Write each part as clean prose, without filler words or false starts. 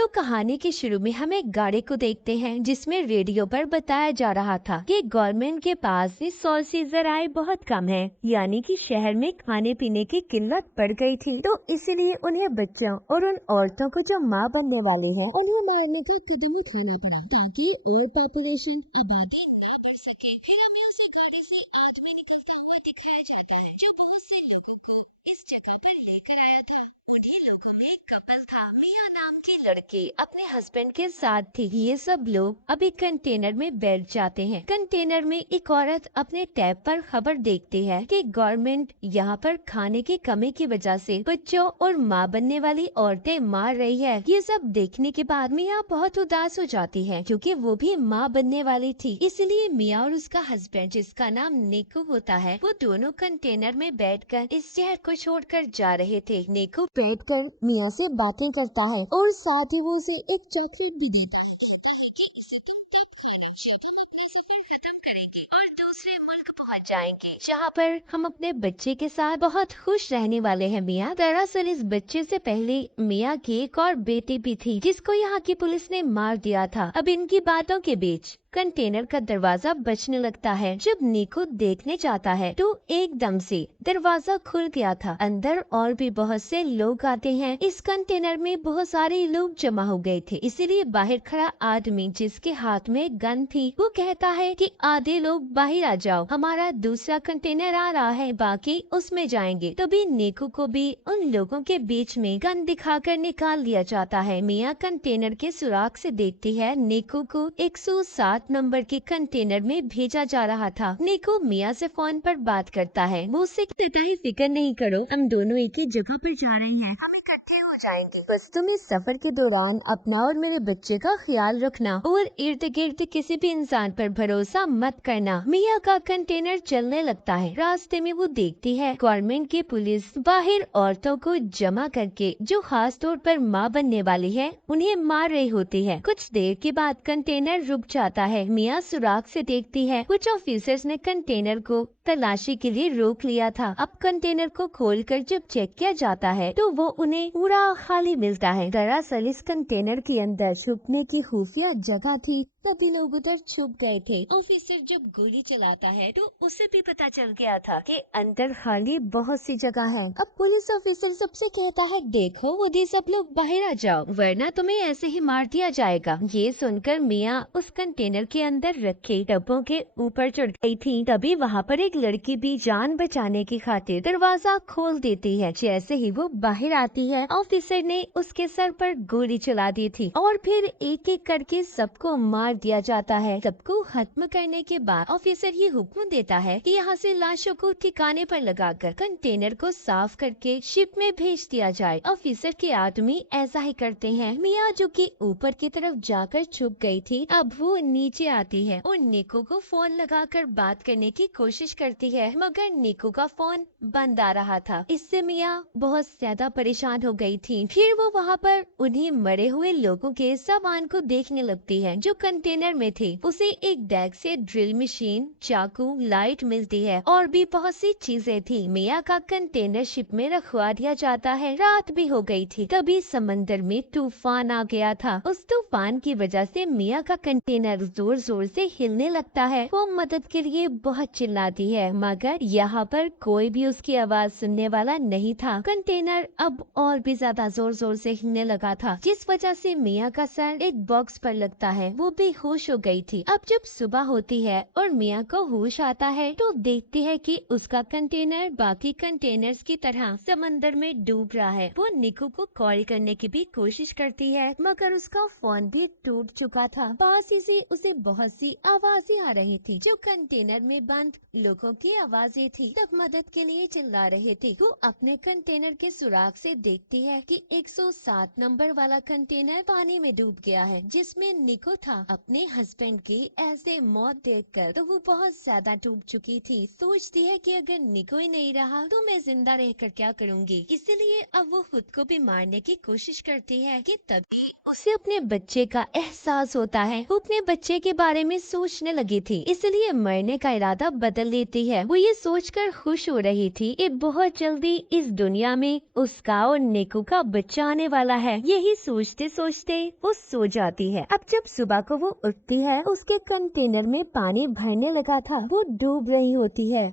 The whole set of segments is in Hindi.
तो कहानी के शुरू में हम एक गाड़ी को देखते हैं जिसमें रेडियो पर बताया जा रहा था कि गवर्नमेंट के पास रिसोर्सेज जराए बहुत कम है, यानी कि शहर में खाने पीने की किल्लत बढ़ गई थी। तो इसीलिए उन्हें बच्चों और उन औरतों को जो माँ बनने वाली है उन्हें मारने का कदम उठाना पड़ा ताकि और पॉपुलेशन आबादी न बढ़ सके। फिर हमें इसी गाड़ी से आदमी निकलता हुआ दिखाया जाता है जो बहुत से लोगों को इस जगह पर लेकर आया था। उन्हीं लोगों में एक कपल था, मिया नाम की लड़की अपने हस्बैंड के साथ थी। ये सब लोग अभी कंटेनर में बैठ जाते हैं। कंटेनर में एक औरत अपने टैब पर खबर देखती है कि गवर्नमेंट यहाँ पर खाने की कमी की वजह से बच्चों और माँ बनने वाली औरतें मार रही है। ये सब देखने के बाद मिया बहुत उदास हो जाती है क्योंकि वो भी माँ बनने वाली थी। इसलिए मिया और उसका हस्बैंड, जिसका नाम निकू होता है, वो दोनों कंटेनर में बैठकर इस शहर को छोड़कर जा रहे थे। निकू बैठकर मिया से बातें करता है और साथ ही वो उसे एक चॉकलेट भी देता है। कि इसे तुम तब खाना जब हम अपनी सफर खत्म करेंगे और दूसरे मुल्क पहुंच जाएंगे, जहाँ पर हम अपने बच्चे के साथ बहुत खुश रहने वाले हैं। मिया दरअसल इस बच्चे से पहले मिया की एक और बेटी भी थी जिसको यहाँ की पुलिस ने मार दिया था। अब इनकी बातों के बीच कंटेनर का दरवाजा बजने लगता है। जब निको देखने जाता है तो एकदम से दरवाजा खुल गया था। अंदर और भी बहुत से लोग आते हैं। इस कंटेनर में बहुत सारे लोग जमा हो गए थे, इसीलिए बाहर खड़ा आदमी जिसके हाथ में गन थी वो कहता है कि आधे लोग बाहर आ जाओ, हमारा दूसरा कंटेनर आ रहा है, बाकी उसमें जाएंगे। तभी निको को भी उन लोगों के बीच में गन दिखाकर निकाल दिया जाता है। मिया कंटेनर के सुराग से देखती है निको को 107 नंबर के कंटेनर में भेजा जा रहा था। निको मिया से फोन पर बात करता है। वो उससे कहता है, फिक्र नहीं करो, हम दोनों एक ही जगह पर जा रहे हैं, हम इकट्ठे हो जाएंगे। बस तुम इस सफर के दौरान अपना और मेरे बच्चे का ख्याल रखना और इर्द गिर्द किसी भी इंसान पर भरोसा मत करना। मिया का कंटेनर चलने लगता है। रास्ते में वो देखती है गवर्नमेंट की पुलिस बाहर औरतों को जमा करके, जो खास तौर पर माँ बनने वाली है, उन्हें मार रही होती है। कुछ देर के बाद कंटेनर रुक जाता है। मिया सुराग से देखती है कुछ ऑफिसर्स ने कंटेनर को तलाशी के लिए रोक लिया था। अब कंटेनर को खोलकर जब चेक किया जाता है तो वो उन्हें पूरा खाली मिलता है। दरअसल इस कंटेनर के अंदर छुपने की खुफिया जगह थी, तभी लोग उधर छुप गए थे। ऑफिसर जब गोली चलाता है तो उसे भी पता चल गया था कि अंदर खाली बहुत सी जगह है। अब पुलिस ऑफिसर सबसे कहता है, देखो उधर सब लोग बाहर आ जाओ वरना तुम्हें ऐसे ही मार दिया जाएगा। ये सुनकर मिया उस कंटेनर के अंदर रखे डब्बों के ऊपर चढ़ गई थी। तभी वहाँ पर एक लड़की भी जान बचाने की खातिर दरवाजा खोल देती है। जैसे ही वो बाहर आती है, ऑफिसर ने उसके सर पर गोली चला दी थी और फिर एक एक करके सबको मार दिया जाता है। सबको खत्म करने के बाद ऑफिसर ये हुक्म देता है कि यहाँ से लाशों को ठिकाने पर लगाकर कंटेनर को साफ करके शिप में भेज दिया जाए। ऑफिसर के आदमी ऐसा ही करते हैं। मिया जो कि ऊपर की तरफ जाकर छुप गई थी, अब वो नीचे आती है और निको को फोन लगाकर बात करने की कोशिश करती है, मगर निको का फोन बंद आ रहा था। इससे मिया बहुत ज्यादा परेशान हो गई थी। फिर वो वहाँ पर उन्हीं मरे हुए लोगों के सामान को देखने लगती है जो कंटेनर में थे। उसे एक बैग से ड्रिल मशीन, चाकू, लाइट मिलती है और भी बहुत सी चीजें थी। मिया का कंटेनर शिप में रखवा दिया जाता है। रात भी हो गई थी। तभी समंदर में तूफान आ गया था। उस तूफान की वजह से मिया का कंटेनर जोर जोर से हिलने लगता है। वो मदद के लिए बहुत चिल्लाती है, मगर यहाँ पर कोई भी उसकी आवाज सुनने वाला नहीं था। कंटेनर अब और भी ज्यादा जोर जोर से हिलने लगा था, जिस वजह से मिया का सर एक बॉक्स पर लगता है। वो बेहोश हो गई थी। अब जब सुबह होती है और मिया को होश आता है तो देखती है कि उसका कंटेनर बाकी कंटेनर्स की तरह समंदर में डूब रहा है। वो निको को कॉल करने की भी कोशिश करती है, मगर उसका फोन भी टूट चुका था। पास ही से उसे बहुत सी आवाजें आ रही थी जो कंटेनर में बंद लोगों की आवाजें थी, सब मदद के लिए चिल्ला रहे थे। वो अपने कंटेनर के सुराग से देखती है कि 107 नंबर वाला कंटेनर पानी में डूब गया है जिसमें निको था। अब अपने हस्बैंड की ऐसे मौत देखकर तो वो बहुत ज्यादा टूट चुकी थी। सोचती है कि अगर निको ही नहीं रहा तो मैं जिंदा रहकर क्या करूंगी। इसीलिए अब वो खुद को भी मारने की कोशिश करती है कि तभी उसे अपने बच्चे का एहसास होता है। वो अपने बच्चे के बारे में सोचने लगी थी, इसलिए मरने का इरादा बदल लेती है। वो ये सोचकर खुश हो रही थी कि बहुत जल्दी इस दुनिया में उसका और निको का बच्चा आने वाला है। यही सोचते सोचते वो सो जाती है। अब जब सुबह को वो उठती है, उसके कंटेनर में पानी भरने लगा था, वो डूब रही होती है।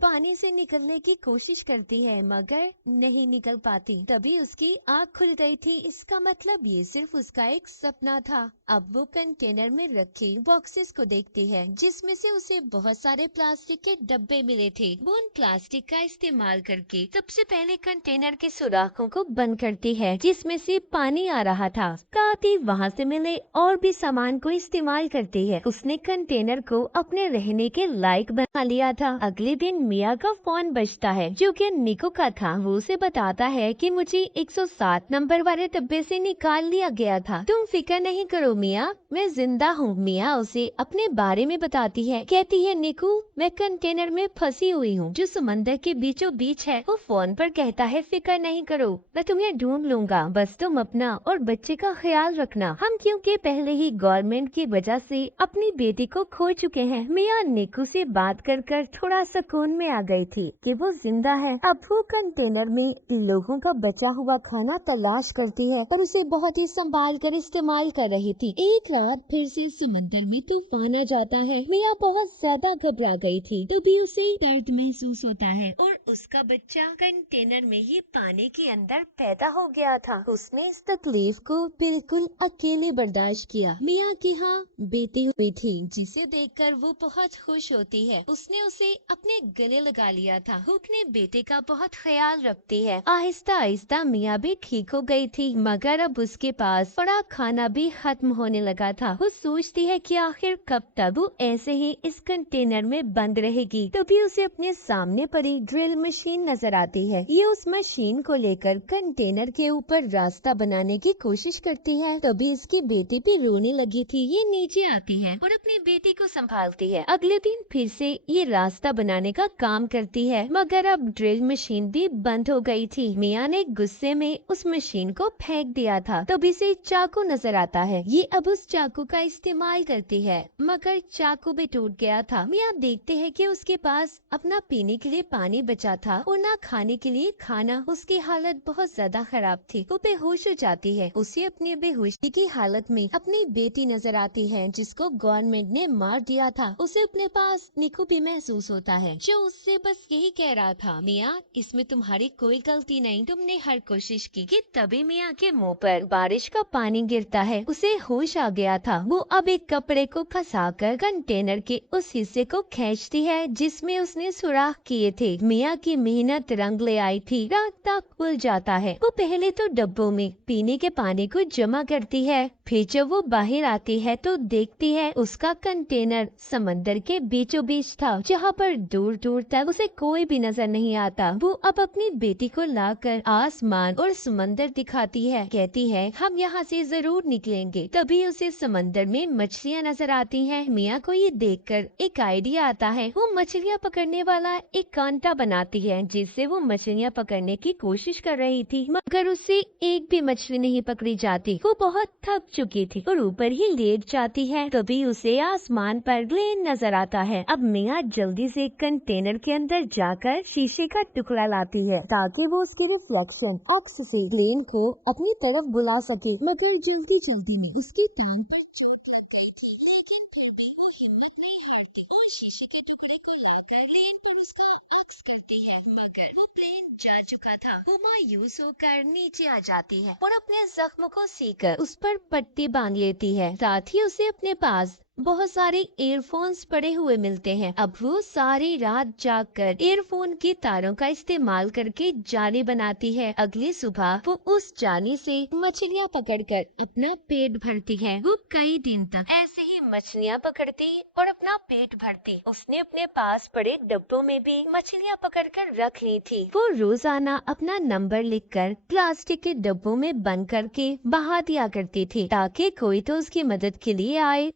पानी से निकलने की कोशिश करती है मगर नहीं निकल पाती। तभी उसकी आँख खुल गई थी। इसका मतलब ये सिर्फ उसका एक सपना था। अब वो कंटेनर में रखे बॉक्सेस को देखती है जिसमें से उसे बहुत सारे प्लास्टिक के डब्बे मिले थे। वो उन प्लास्टिक का इस्तेमाल करके सबसे पहले कंटेनर के सुराखों को बंद करती है जिसमें से पानी आ रहा था। साथ ही वहाँ से मिले और भी सामान को इस्तेमाल करती है। उसने कंटेनर को अपने रहने के लायक बना लिया था। अगले दिन मिया का फोन बजता है जो कि निको का था। वो उसे बताता है कि मुझे 107 नंबर वाले डब्बे से निकाल लिया गया था। तुम फिक्र नहीं करो मिया, मैं जिंदा हूँ। मिया उसे अपने बारे में बताती है। कहती है निको, मैं कंटेनर में फंसी हुई हूँ जो समंदर के बीचों बीच है। वो फोन पर कहता है फिक्र नहीं करो, मैं तुम्हें ढूंढ लूंगा, बस तुम अपना और बच्चे का ख्याल रखना। हम क्योंकि पहले ही गवर्नमेंट की वजह से अपनी बेटी को खो चुके हैं। मिया निको से बात कर थोड़ा सुकून में आ गई थी कि वो जिंदा है। अब वो कंटेनर में लोगों का बचा हुआ खाना तलाश करती है पर उसे बहुत ही संभाल कर इस्तेमाल कर रही थी। एक रात फिर से समंदर में तूफान आ जाता है। मिया बहुत ज्यादा घबरा गई थी। तभी उसे दर्द महसूस होता है और उसका बच्चा कंटेनर में ही पानी के अंदर पैदा हो गया था। उसने इस तकलीफ को बिल्कुल अकेले बर्दाश्त किया। मिया की यहाँ बेटी हुई थी जिसे देखकर वो बहुत खुश होती है। उसने उसे अपने गले लगा लिया था। वो अपने बेटे का बहुत ख्याल रखती है। आहिस्ता आहिस्ता मिया भी ठीक हो गई थी मगर अब उसके पास पड़ा खाना भी खत्म होने लगा था। वो सोचती है कि आखिर कब तक वो ऐसे ही इस कंटेनर में बंद रहेगी। तभी उसे अपने सामने पड़ी ड्रिल मशीन नजर आती है। ये उस मशीन को लेकर कंटेनर के ऊपर रास्ता बनाने की कोशिश करती है। तभी इसकी बेटी भी रोने लगी थी। ये नीचे आती है और अपनी बेटी को संभालती है। अगले दिन फिर से ये रास्ता बनाने का काम करती है मगर अब ड्रिल मशीन भी बंद हो गई थी। मिया ने गुस्से में उस मशीन को फेंक दिया था। तभी से चाकू नजर आता है। ये अब उस चाकू का इस्तेमाल करती है मगर चाकू भी टूट गया था। मिया देखते हैं कि उसके पास अपना पीने के लिए पानी बचा था और ना खाने के लिए खाना। उसकी हालत बहुत ज्यादा खराब थी। वो बेहोश हो जाती है। उसे अपनी बेहोशी की हालत में अपनी बेटी नजर आती है जिसको गवर्नमेंट ने मार दिया था। उसे अपने पास निको भी महसूस होता है जो उससे बस यही कह रहा था, मिया इसमें तुम्हारी कोई गलती नहीं, तुमने हर कोशिश की। कि तभी मिया के मुंह पर बारिश का पानी गिरता है। उसे होश आ गया था। वो अब एक कपड़े को फंसाकर कंटेनर के उस हिस्से को खींचती है जिसमें उसने सुराख किए थे। मिया की मेहनत रंग ले आई थी। रास्ता खुल जाता है। वो पहले तो डब्बों में पीने के पानी को जमा करती है, फिर जब वो बाहर आती है तो देखती है उसका कंटेनर समंदर के बीचों बीच था जहाँ पर दूर दूर तक उसे कोई भी नजर नहीं आता। वो अब अपनी बेटी को लाकर आसमान और समंदर दिखाती है। कहती है हम यहाँ से जरूर निकलेंगे। तभी उसे समंदर में मछलियाँ नजर आती हैं। मिया को ये देखकर एक आइडिया आता है। वो मछलियाँ पकड़ने वाला एक कांटा बनाती है जिससे वो मछलियाँ पकड़ने की कोशिश कर रही थी मगर उससे एक भी मछली नहीं पकड़ी जाती। वो बहुत थक चुकी थी और ऊपर ही लेट जाती है। तभी उसे आसमान पर ग्लेन नजर आता है। अब मिया जल्दी से कंटेनर के अंदर जाकर शीशे का टुकड़ा लाती है ताकि वो उसके रिफ्लेक्शन एक्स से ग्लेन को अपनी तरफ बुला सके। मगर जल्दी जल्दी में उसकी टांग पर चोट लग गई थी लेकिन फिर भी वो हिम्मत नहीं हारती और शीशे के टुकड़े को लाकर ग्लेन पर उसका एक्स करती है मगर वो प्लेन जा चुका था। वो मायूस होकर नीचे आ जाती है और अपने जख्म को सीकर उस पर पट्टी बांध लेती है। साथ ही उसे अपने पास बहुत सारे ईयरफोन्स पड़े हुए मिलते हैं। अब वो सारी रात जागकर ईयरफोन के तारों का इस्तेमाल करके जाली बनाती है। अगली सुबह वो उस जाली से मछलियाँ पकड़कर अपना पेट भरती है। वो कई दिन तक ऐसे ही मछलियाँ पकड़ती और अपना पेट भरती। उसने अपने पास पड़े डब्बों में भी मछलियाँ पकड़कर रख ली थी। वो रोजाना अपना नंबर लिखकर प्लास्टिक के डब्बों में बंद करके बहा दिया करती थी, ताकि कोई तो उसकी मदद के लिए आए।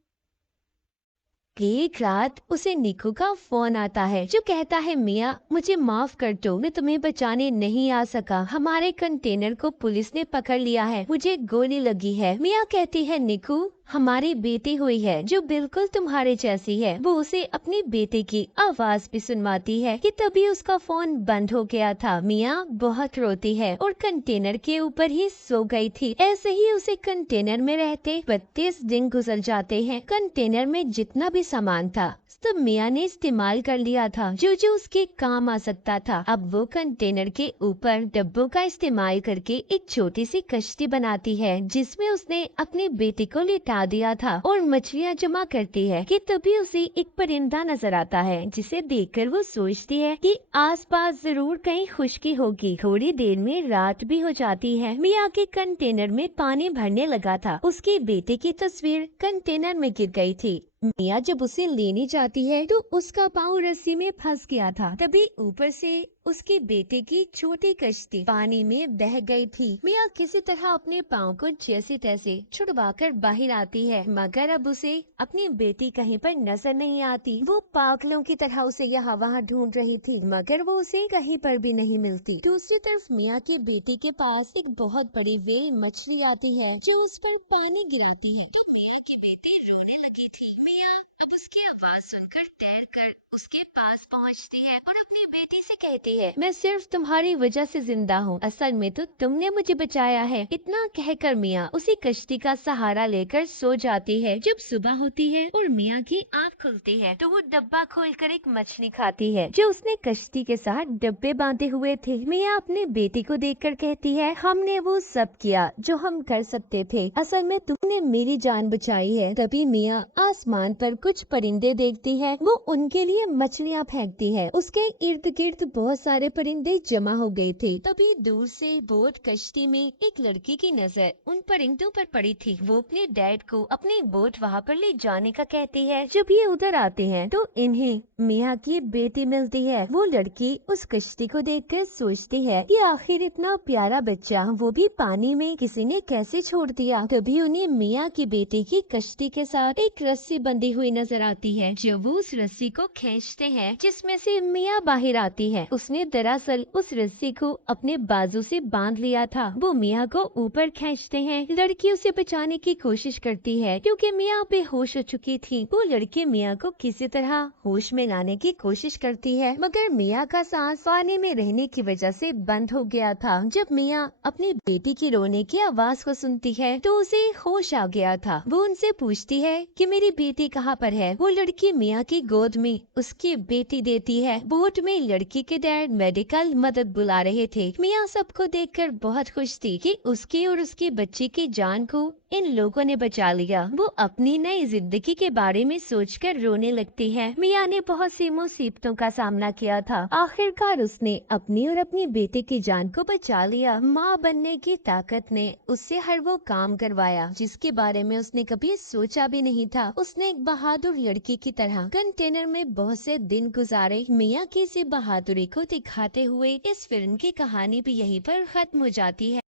एक रात उसे निकू का फोन आता है, जो कहता है, मिया मुझे माफ कर दो, मैं तुम्हें बचाने नहीं आ सका। हमारे कंटेनर को पुलिस ने पकड़ लिया है, मुझे गोली लगी है। मिया कहती है, निकू हमारी बेटी हुई है जो बिल्कुल तुम्हारे जैसी है। वो उसे अपनी बेटे की आवाज भी सुनवाती है कि तभी उसका फोन बंद हो गया था। मिया बहुत रोती है और कंटेनर के ऊपर ही सो गई थी। ऐसे ही उसे कंटेनर में रहते 32 दिन गुजर जाते हैं। कंटेनर में जितना भी सामान था सब मिया ने इस्तेमाल कर लिया था, जो जो उसके काम आ सकता था। अब वो कंटेनर के ऊपर डब्बों का इस्तेमाल करके एक छोटी सी कश्ती बनाती है, जिसमें उसने अपनी बेटी को लिटा दिया था और मछलियाँ जमा करती है कि तभी उसे एक परिंदा नजर आता है, जिसे देखकर वो सोचती है कि आसपास जरूर कहीं खुशकी होगी। थोड़ी देर में रात भी हो जाती है। मिया के कंटेनर में पानी भरने लगा था। उसकी बेटे की तस्वीर कंटेनर में गिर गई थी। मिया जब उसे लेने जाती है तो उसका पाँव रस्सी में फंस गया था। तभी ऊपर से उसके बेटे की छोटी कश्ती पानी में बह गई थी। मिया किसी तरह अपने पाँव को जैसे तैसे छुड़वाकर बाहर आती है, मगर अब उसे अपनी बेटी कहीं पर नजर नहीं आती। वो पागलों की तरह उसे यहाँ वहाँ ढूंढ रही थी, मगर वो उसे कहीं पर भी नहीं मिलती। दूसरी तरफ मिया की बेटी के पास एक बहुत बड़ी व्हेल मछली आती है, जो उस पर पानी गिराती है। तो मिया की बेटी रोने लगी थी। मिया अब उसकी आवाज सुनकर तैरकर उसके पास पहुंचती है और अपनी बेटी से कहती है, मैं सिर्फ तुम्हारी वजह से जिंदा हूँ, असल में तो तुमने मुझे बचाया है। इतना कहकर मिया उसी कश्ती का सहारा लेकर सो जाती है। जब सुबह होती है और मिया की आँख खुलती है तो वो डब्बा खोलकर एक मछली खाती है, जो उसने कश्ती के साथ डब्बे बांधे हुए थे। मिया अपने बेटी को देखकर कहती है, हमने वो सब किया जो हम कर सकते थे, असल में तुमने मेरी जान बचाई है। तभी मिया आसमान पर कुछ परिंदे देखती है। वो उनके लिए मछलियाँ फेंकती है। उसके इर्द गिर्द बहुत सारे परिंदे जमा हो गए थे। तभी दूर से बोट कश्ती में एक लड़की की नजर उन परिंदों पर पड़ी थी। वो अपने डैड को अपनी बोट वहाँ पर ले जाने का कहती है। जब ये उधर आते हैं तो इन्हें मिया की बेटी मिलती है। वो लड़की उस कश्ती को देखकर सोचती है कि आखिर इतना प्यारा बच्चा वो भी पानी में किसी ने कैसे छोड़ दिया। तभी उन्हें मिया की बेटी की कश्ती के साथ एक रस्सी बंधी हुई नजर आती है। जब वो उस रस्सी को खींचते हैं जिसमें से मिया बाहर आती है, उसने दरअसल उस रस्सी को अपने बाजू से बांध लिया था। वो मिया को ऊपर खींचते हैं। लड़की उसे बचाने की कोशिश करती है क्योंकि मिया बेहोश हो चुकी थी। वो लड़की मिया को किसी तरह होश में लाने की कोशिश करती है, मगर मिया का सांस पानी में रहने की वजह से बंद हो गया था। जब मिया अपनी बेटी की रोने की आवाज को सुनती है तो उसे होश आ गया था। वो उनसे पूछती है कि मेरी बेटी कहाँ पर है। वो लड़की मिया की गोद में उसकी बेटी देती है। बोट में लड़की के डैड मेडिकल मदद बुला रहे थे। मिया सबको देखकर बहुत खुश थी कि उसकी और उसकी बच्ची की जान को इन लोगों ने बचा लिया। वो अपनी नई जिंदगी के बारे में सोचकर रोने लगती है। मिया ने बहुत सी मुसीबतों का सामना किया था, आखिरकार उसने अपनी और अपनी बेटे की जान को बचा लिया। माँ बनने की ताकत ने उससे हर वो काम करवाया जिसके बारे में उसने कभी सोचा भी नहीं था। उसने एक बहादुर लड़की की तरह कंटेनर में बहुत से दिन गुजारे। मिया की इसी बहादुरी को दिखाते हुए इस फिल्म की कहानी भी यहीं पर खत्म हो जाती है।